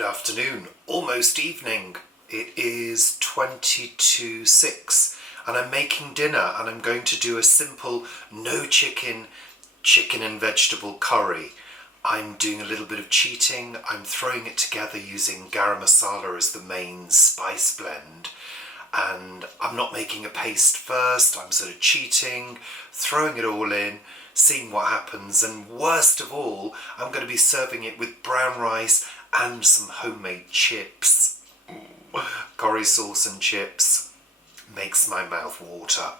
Good afternoon, almost evening. It is 6:22 and I'm making dinner and I'm going to do a simple no chicken and vegetable curry. I'm doing a little bit of cheating. I'm throwing it together using garam masala as the main spice blend. And I'm not making a paste first, I'm sort of cheating, throwing it all in, seeing what happens, and worst of all, I'm going to be serving it with brown rice and some homemade chips. Curry sauce and chips makes my mouth water.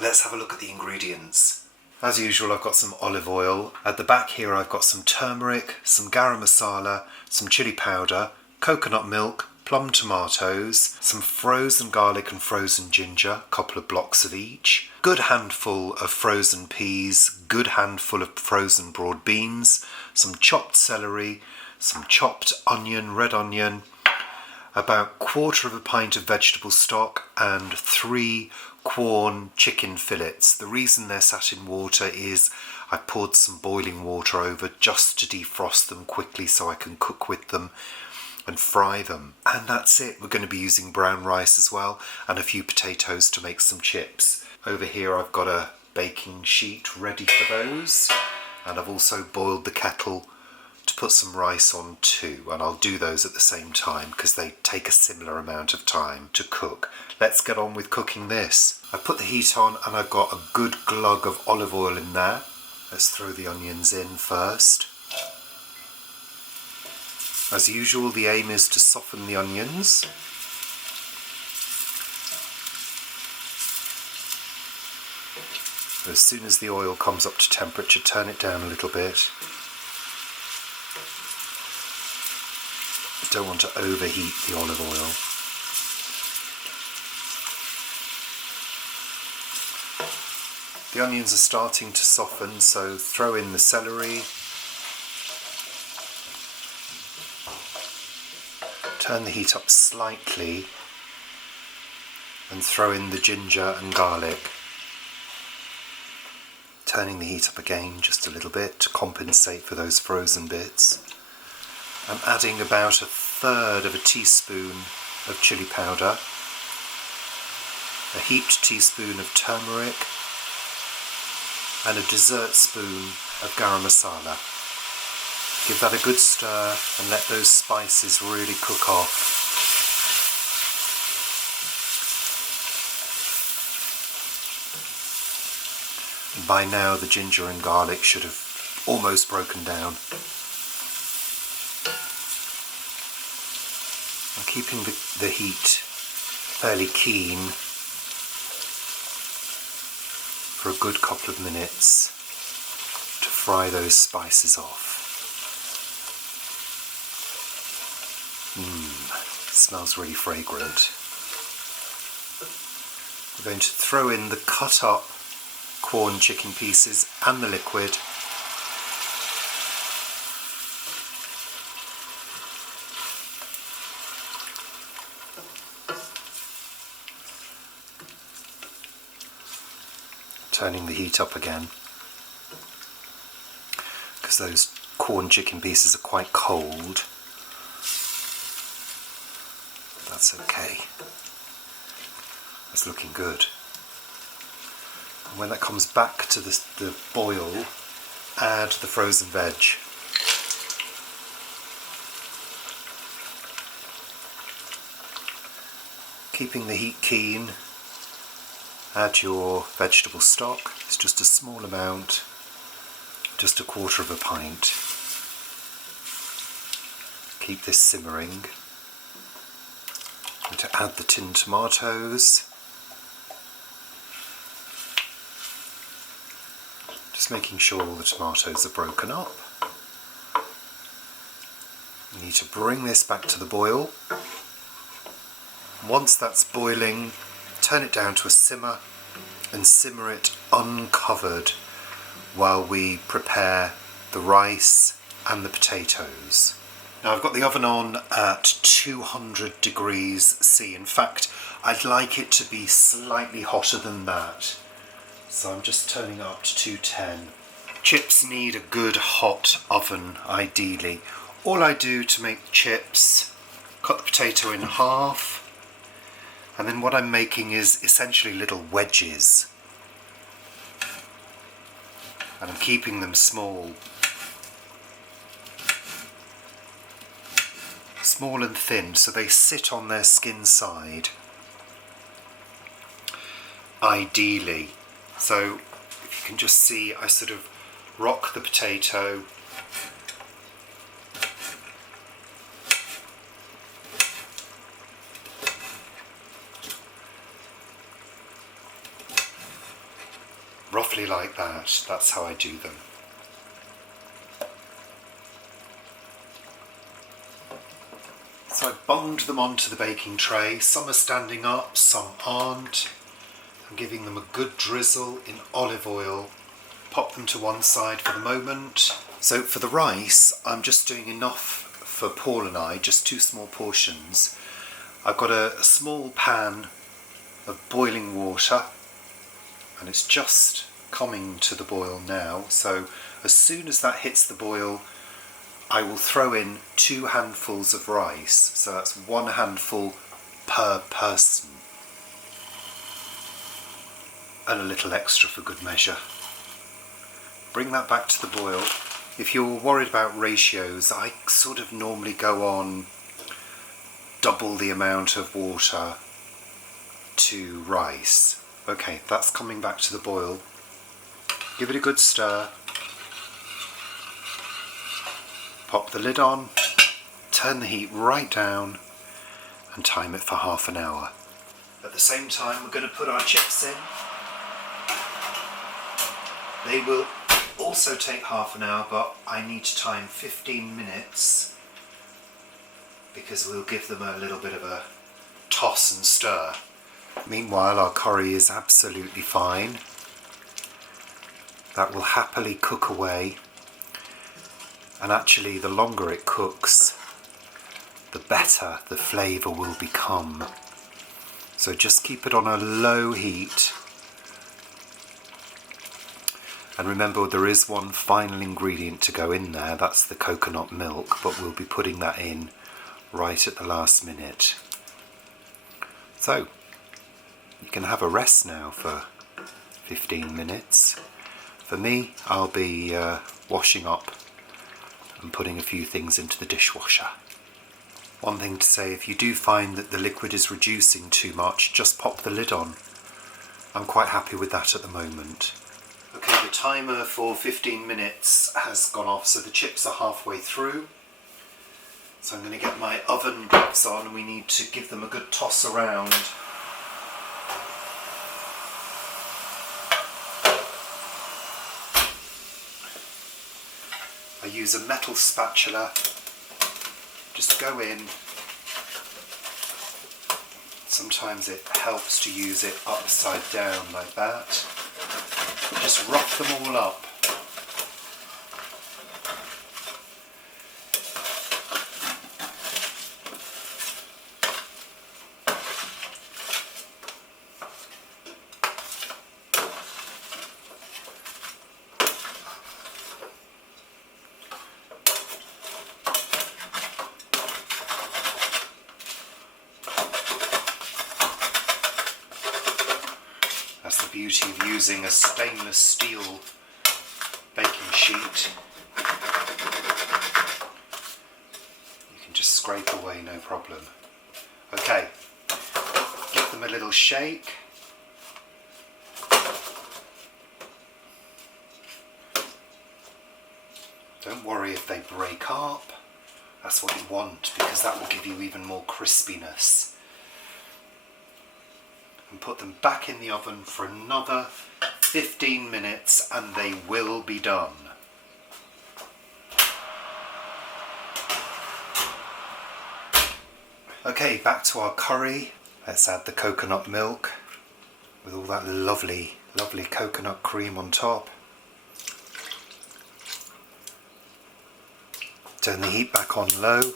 Let's have a look at the ingredients. As usual, I've got some olive oil. At the back here I've got some turmeric, some garam masala, some chilli powder, coconut milk, plum tomatoes, some frozen garlic and frozen ginger, a couple of blocks of each, good handful of frozen peas, good handful of frozen broad beans, some chopped celery, some chopped onion, red onion, about 1/4 pint of vegetable stock and 3 quorn chicken fillets. The reason they're sat in water is I poured some boiling water over just to defrost them quickly so I can cook with them and fry them. And that's it. We're going to be using brown rice as well and a few potatoes to make some chips. Over here I've got a baking sheet ready for those, and I've also boiled the kettle to put some rice on too, and I'll do those at the same time because they take a similar amount of time to cook. Let's get on with cooking this. I put the heat on and I've got a good glug of olive oil in there. Let's throw the onions in first. As usual, the aim is to soften the onions. As soon as the oil comes up to temperature, turn it down a little bit. You don't want to overheat the olive oil. The onions are starting to soften, so throw in the celery. Turn the heat up slightly and throw in the ginger and garlic. Turning the heat up again just a little bit to compensate for those frozen bits. I'm adding about 1/3 teaspoon of chilli powder, a heaped teaspoon of turmeric, and a dessert spoon of garam masala. Give that a good stir and let those spices really cook off. And by now the ginger and garlic should have almost broken down. I'm keeping the heat fairly keen for a good couple of minutes to fry those spices off. Smells really fragrant. We're going to throw in the cut up quorn chicken pieces and the liquid. Turning the heat up again because those quorn chicken pieces are quite cold. That's okay. That's looking good. And when that comes back to the boil, add the frozen veg. Keeping the heat keen, add your vegetable stock. It's just a small amount, just 1/4 pint. Keep this simmering. I'm going to add the tinned tomatoes. Just making sure all the tomatoes are broken up. You need to bring this back to the boil. Once that's boiling, turn it down to a simmer and simmer it uncovered while we prepare the rice and the potatoes. Now I've got the oven on at 200 degrees C. In fact, I'd like it to be slightly hotter than that. So I'm just turning it up to 210. Chips need a good hot oven, ideally, all I do to make the chips, cut the potato in half, and then what I'm making is essentially little wedges. And I'm keeping them small. Small and thin, so they sit on their skin side. Ideally. So if you can just see, I sort of rock the potato roughly like that. That's how I do them. So I bunged them onto the baking tray. Some are standing up, some aren't. I'm giving them a good drizzle in olive oil. Pop them to one side for the moment. So for the rice, I'm just doing enough for Paul and I, just 2 small portions. I've got a small pan of boiling water, and it's just coming to the boil now. So as soon as that hits the boil, I will throw in 2 handfuls of rice. So that's 1 handful per person. And a little extra for good measure. Bring that back to the boil. If you're worried about ratios, I sort of normally go on double the amount of water to rice. Okay, that's coming back to the boil. Give it a good stir. Pop the lid on, turn the heat right down, and time it for half an hour. At the same time, we're going to put our chips in. They will also take half an hour, but I need to time 15 minutes because we'll give them a little bit of a toss and stir. Meanwhile, our curry is absolutely fine. That will happily cook away. And actually, the longer it cooks, the better the flavour will become. So just keep it on a low heat. And remember, there is one final ingredient to go in there, that's the coconut milk, but we'll be putting that in right at the last minute. So, you can have a rest now for 15 minutes. For me, I'll be washing up and putting a few things into the dishwasher. One thing to say, if you do find that the liquid is reducing too much, just pop the lid on. I'm quite happy with that at the moment. Okay, the timer for 15 minutes has gone off, so the chips are halfway through. So I'm going to get my oven gloves on. We need to give them a good toss around. I use a metal spatula. Just go in. Sometimes it helps to use it upside down like that. Just rough them all up. That's the beauty of using a stainless steel baking sheet. You can just scrape away, no problem. Okay, give them a little shake. Don't worry if they break up. That's what you want, because that will give you even more crispiness. And put them back in the oven for another 15 minutes and they will be done. Okay, back to our curry. Let's add the coconut milk with all that lovely coconut cream on top. Turn the heat back on low.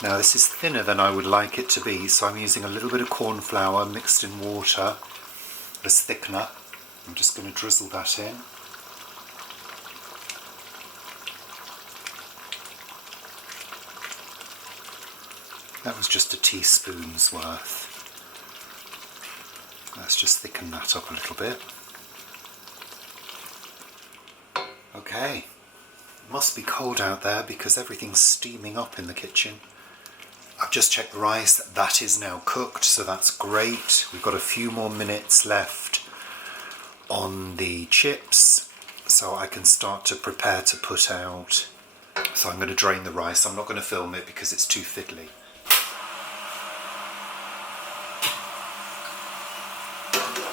Now this is thinner than I would like it to be, so I'm using a little bit of cornflour mixed in water as thickener. I'm just going to drizzle that in. That was just a teaspoon's worth. Let's just thicken that up a little bit. Okay, it must be cold out there because everything's steaming up in the kitchen. I've just checked the rice, that is now cooked, so that's great. We've got a few more minutes left on the chips, so I can start to prepare to put out. So I'm going to drain the rice. I'm not going to film it because it's too fiddly.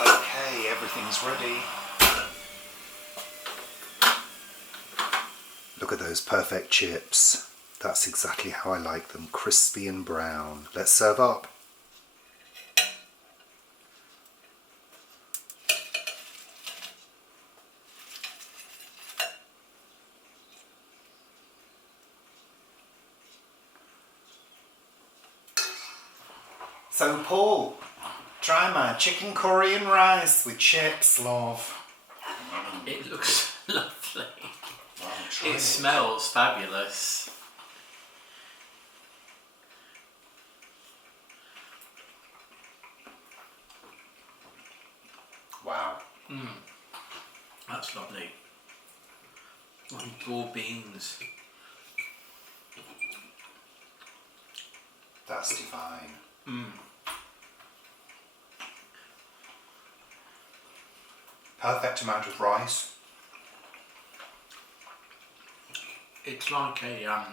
Okay, everything's ready. Look at those perfect chips. That's exactly how I like them, crispy and brown. Let's serve up. So Paul, try my chicken curry and rice with chips, love. It looks lovely. It smells fabulous. Wow. That's lovely. And raw beans. That's divine. Perfect amount of rice. It's like a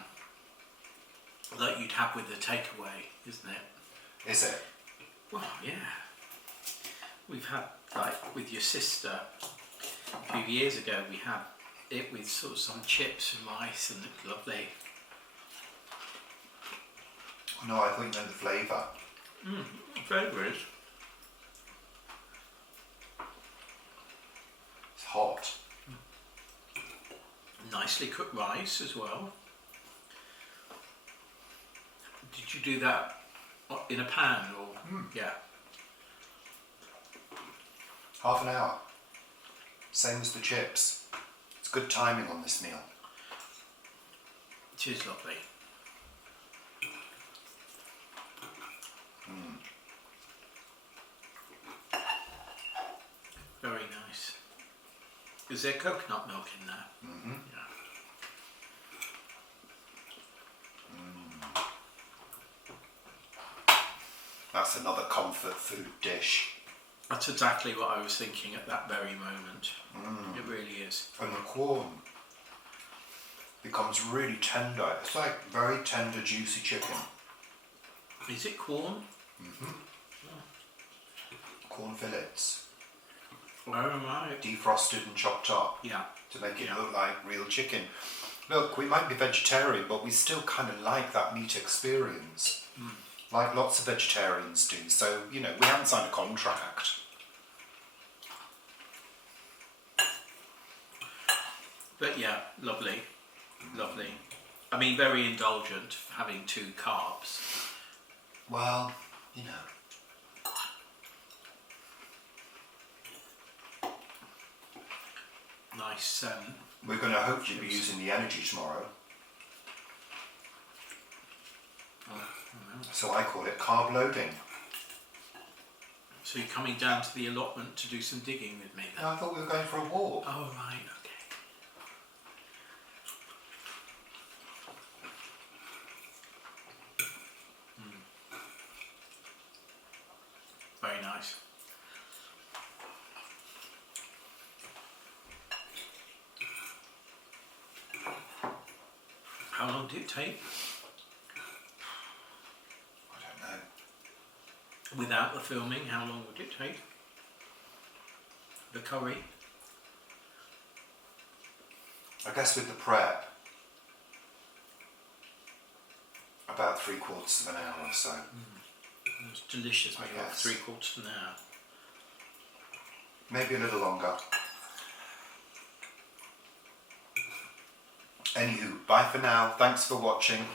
that you'd have with a takeaway, isn't it? Is it? Well, yeah. We've had, like, with your sister a few years ago, we had it with sort of some chips and rice, and it's lovely. No, I thought you meant the flavour. Flavours. It's hot. Nicely cooked rice as well. Did you do that in a pan or? Yeah. Half an hour. Same as the chips. It's good timing on this meal. It is lovely. Very nice. Is there coconut milk in there? Yeah. That's another comfort food dish. That's exactly what I was thinking at that very moment. It really is. And the quorn becomes really tender. It's like very tender, juicy chicken. Is it quorn? Corn fillets. Oh, right. Defrosted and chopped up. Yeah. To make it look like real chicken. Look, we might be vegetarian, but we still kind of like that meat experience. Like lots of vegetarians do. So, you know, we haven't signed a contract. But yeah, lovely. Lovely. I mean, very indulgent for having 2 carbs. Well, you know. Nice. We're going to hopefully be using the energy tomorrow. So I call it carb loading. So you're coming down to the allotment to do some digging with me then? No, I thought we were going for a walk. Oh, right, okay. Very nice. How long did it take? I don't know. Without the filming, how long would it take? The curry? I guess with the prep, about 3/4 of an hour or so. It's delicious, maybe like guess. 3/4 of an hour. Maybe a little longer. Anywho, bye for now. Thanks for watching.